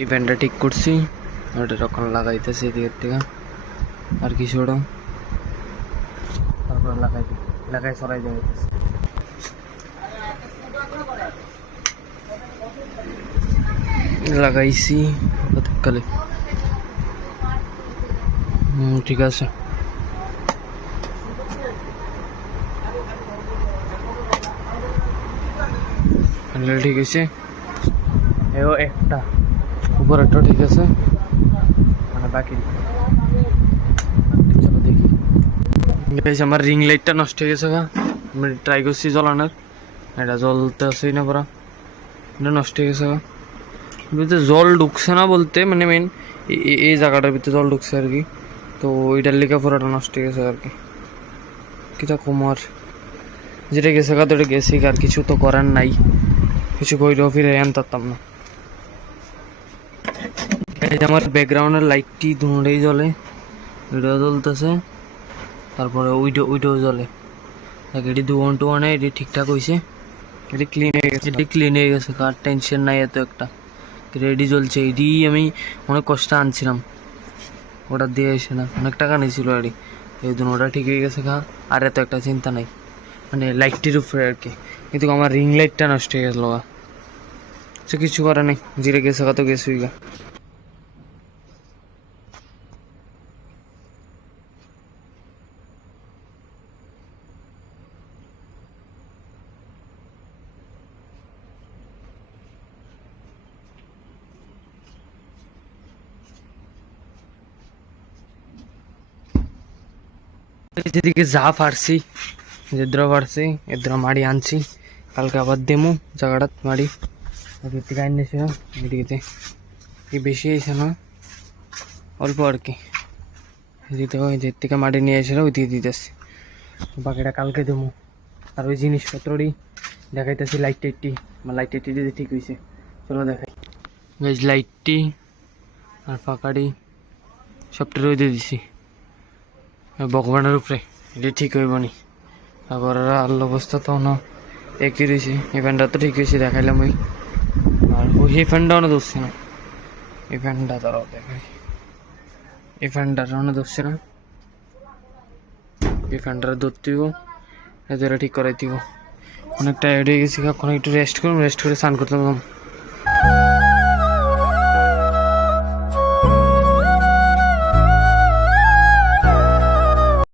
এই ফ্যানটা ঠিক করছি, ওটা তখন লাগাইতেছি এদিকের থেকে আর কিছু ওটা তারপর লাগাই সরাই যাইতেছে। লাগাইছি কতকালে। ঠিক আছে। ঠিক আছে, এও একটা উপরেরটা ঠিক আছে, মানে বাকি চলো দেখি। আমার রিং লাইটটা নষ্ট হয়ে গেছে, আমি ট্রাই করছি জ্বলানোর, এটা জ্বলতে আসেই না পরা, এটা নষ্ট হয়ে গেছে। ভিতরে জল ঢুকছে না বলতে মানে মেন এই জায়গাটার ভিতরে জল ঢুকছে আর কি, তো ওইটার লেখা পুরোটা নষ্ট হয়ে গেছে আর কি। কিটা কমার যেটা গেছে তো এটা গেছে, আর কিছু তো করার নাই, কিছু কইরেও ফিরে আনতাম না। আমার ব্যাকগ্রাউন্ডের লাইটটি দুটোই জ্বলে, এটাও জ্বলতেছে, তারপরে ওইটাও জ্বলে। এটি 2-1 এটি ঠিকঠাক হয়েছে, এটি ক্লিন হয়ে গেছে, কার টেনশন নাই এত একটা। রেডি জ্বলছে, এটি আমি অনেক কষ্ট আনছিলাম, ওটা দিয়ে এসে না অনেক টাকা নিয়েছিল এটি, এই জন্য ওটা ঠিক হয়ে গেছে খা, আর এত একটা চিন্তা নাই মানে লাইটটির উপরে আর কি। কিন্তু আমার রিং লাইটটা নষ্ট হয়ে গেল, সে কিছু করে নাই, জিরে গেছে তো গেছুই গা। যেদিকে যা পারছি যেদ্র পারছি এদ্র মাড়ি আনছি, কালকে আবার দেমু জায়গাটা মাড়ি ওদিক থেকে আনিয়েছিলাম। এদিকে কি বেশি এসে না, অল্প আর কি, দিতে ওই যে থেকে মাটি নিয়ে এসে ওই দিয়ে দিতেছি, বাকিটা কালকে দেবো। আর ওই জিনিসপত্রই দেখাইতেছি, লাইটটি আমার লাইটটি যদি ঠিক হয়েছে চলো দেখাই। লাইটটি আর ফাঁকাটি সবটা রয়ে দিয়ে দিছি ভগবানের উপরে, এটি ঠিক হইব নি। তারপর আল্লাহ অবস্থা তো না একই রয়েছে, এই ফ্যানটা তো ঠিক হয়েছে দেখাইলাম ওই, আর ওই এই ফ্যানটাও না ধরছে না, এই ফ্যানটা তারাও দেখাই, এই ফ্যানটারও না ধরছে না, এই ফ্যানটা ধরতেইব, এদের ঠিক করাই দিব। অনেকটা এড হয়ে গেছি, এখন একটু রেস্ট করুন, রেস্ট করে স্নান করতে